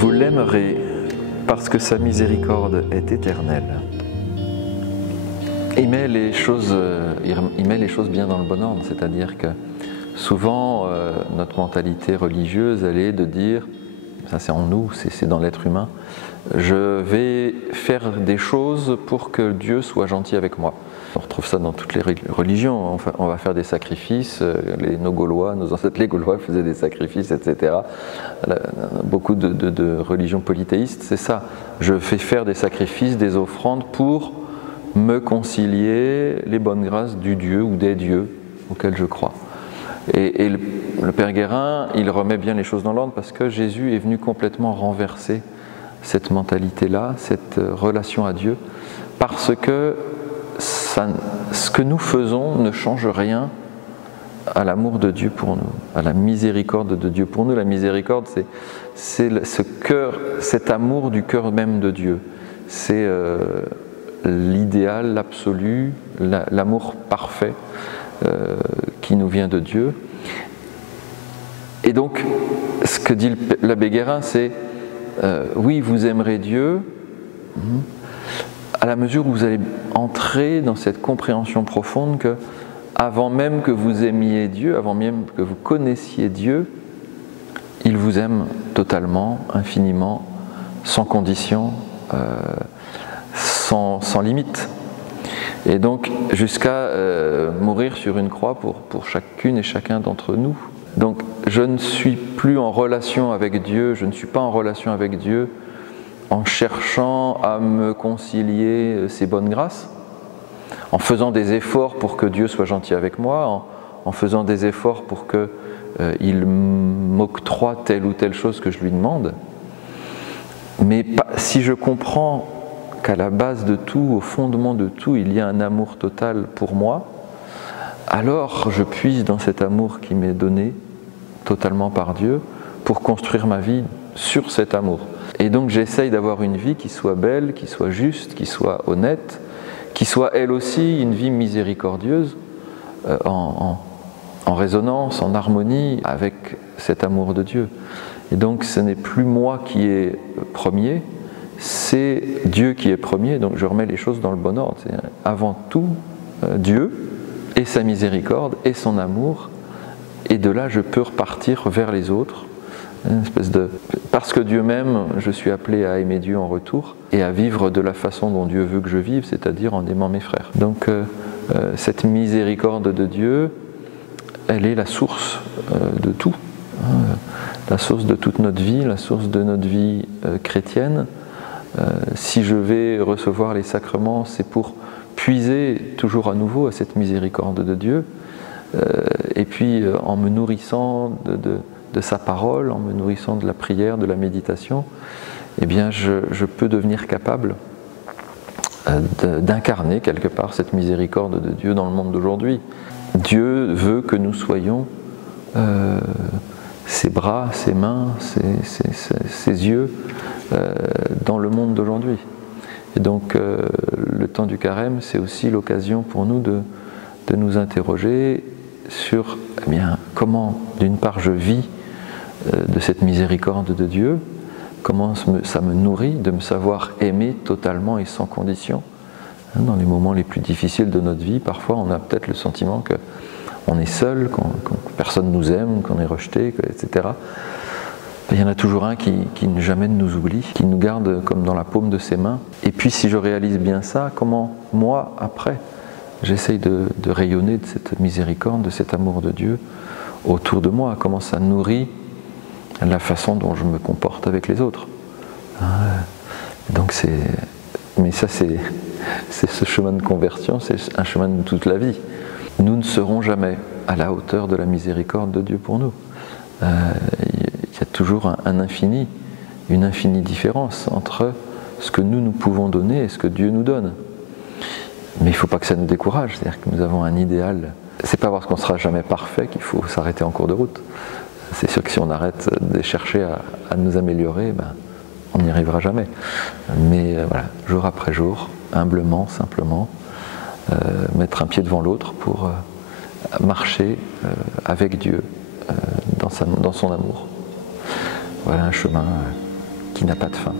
Vous l'aimerez parce que sa miséricorde est éternelle. Il met les choses bien dans le bon ordre, c'est-à-dire que souvent notre mentalité religieuse, elle est de dire, ça c'est en nous, c'est dans l'être humain, je vais faire des choses pour que Dieu soit gentil avec moi. On retrouve ça dans toutes les religions, enfin, on va faire des sacrifices, nos ancêtres les Gaulois faisaient des sacrifices, etc. Beaucoup de religions polythéistes, c'est ça. Je fais faire des sacrifices, des offrandes pour me concilier les bonnes grâces du Dieu ou des dieux auxquels je crois. Et le Père Guérin, il remet bien les choses dans l'ordre parce que Jésus est venu complètement renverser cette mentalité-là, cette relation à Dieu, parce que ce que nous faisons ne change rien à l'amour de Dieu pour nous, à la miséricorde de Dieu pour nous. La miséricorde, c'est ce cœur, cet amour du cœur même de Dieu. C'est l'idéal, l'absolu, l'amour parfait qui nous vient de Dieu. Et donc, ce que dit l'abbé Guérin, c'est oui, vous aimerez Dieu, à la mesure où vous allez entrer dans cette compréhension profonde que, avant même que vous aimiez Dieu, avant même que vous connaissiez Dieu, il vous aime totalement, infiniment, sans condition, sans limite. Et donc, jusqu'à mourir sur une croix pour chacune et chacun d'entre nous. Donc, je ne suis plus en relation avec Dieu, je ne suis pas en relation avec Dieu en cherchant à me concilier ses bonnes grâces, en faisant des efforts pour que Dieu soit gentil avec moi, en faisant des efforts pour qu'il m'octroie telle ou telle chose que je lui demande. Mais si je comprends qu'à la base de tout, au fondement de tout, il y a un amour total pour moi, alors je puise dans cet amour qui m'est donné totalement par Dieu pour construire ma vie sur cet amour. Et donc j'essaye d'avoir une vie qui soit belle, qui soit juste, qui soit honnête, qui soit elle aussi une vie miséricordieuse, en résonance, en harmonie avec cet amour de Dieu. Et donc ce n'est plus moi qui est premier, c'est Dieu qui est premier, donc je remets les choses dans le bon ordre. C'est avant tout Dieu et sa miséricorde et son amour, et de là je peux repartir vers les autres. Une espèce parce que Dieu m'aime, je suis appelé à aimer Dieu en retour et à vivre de la façon dont Dieu veut que je vive, c'est-à-dire en aimant mes frères. Donc cette miséricorde de Dieu, elle est la source de tout, la source de toute notre vie, la source de notre vie chrétienne. Si je vais recevoir les sacrements, c'est pour puiser toujours à nouveau à cette miséricorde de Dieu, et puis en me nourrissant de sa parole, en me nourrissant de la prière, de la méditation, eh bien je peux devenir capable d'incarner quelque part cette miséricorde de Dieu dans le monde d'aujourd'hui. Dieu veut que nous soyons ses bras, ses mains, ses yeux dans le monde d'aujourd'hui. Et donc le temps du carême, c'est aussi l'occasion pour nous de nous interroger sur comment, d'une part, je vis de cette miséricorde de Dieu, comment ça me nourrit de me savoir aimer totalement et sans condition. Dans les moments les plus difficiles de notre vie, parfois on a peut-être le sentiment qu'on est seul, que personne nous aime, qu'on est rejeté, etc. Il y en a toujours un qui jamais ne nous oublie, qui nous garde comme dans la paume de ses mains. Et puis si je réalise bien ça, comment moi, après, j'essaye de rayonner de cette miséricorde, de cet amour de Dieu autour de moi, comment ça nourrit la façon dont je me comporte avec les autres. Donc mais ça c'est ce chemin de conversion, c'est un chemin de toute la vie. Nous ne serons jamais à la hauteur de la miséricorde de Dieu pour nous. Il y a toujours un infini, une infinie différence entre ce que nous pouvons donner et ce que Dieu nous donne. Mais il ne faut pas que ça nous décourage, c'est-à-dire que nous avons un idéal. C'est pas parce qu'on ne sera jamais parfait qu'il faut s'arrêter en cours de route. C'est sûr que si on arrête de chercher à nous améliorer, on n'y arrivera jamais. Mais voilà, jour après jour, humblement, simplement, mettre un pied devant l'autre pour marcher avec Dieu dans son amour. Voilà un chemin qui n'a pas de fin.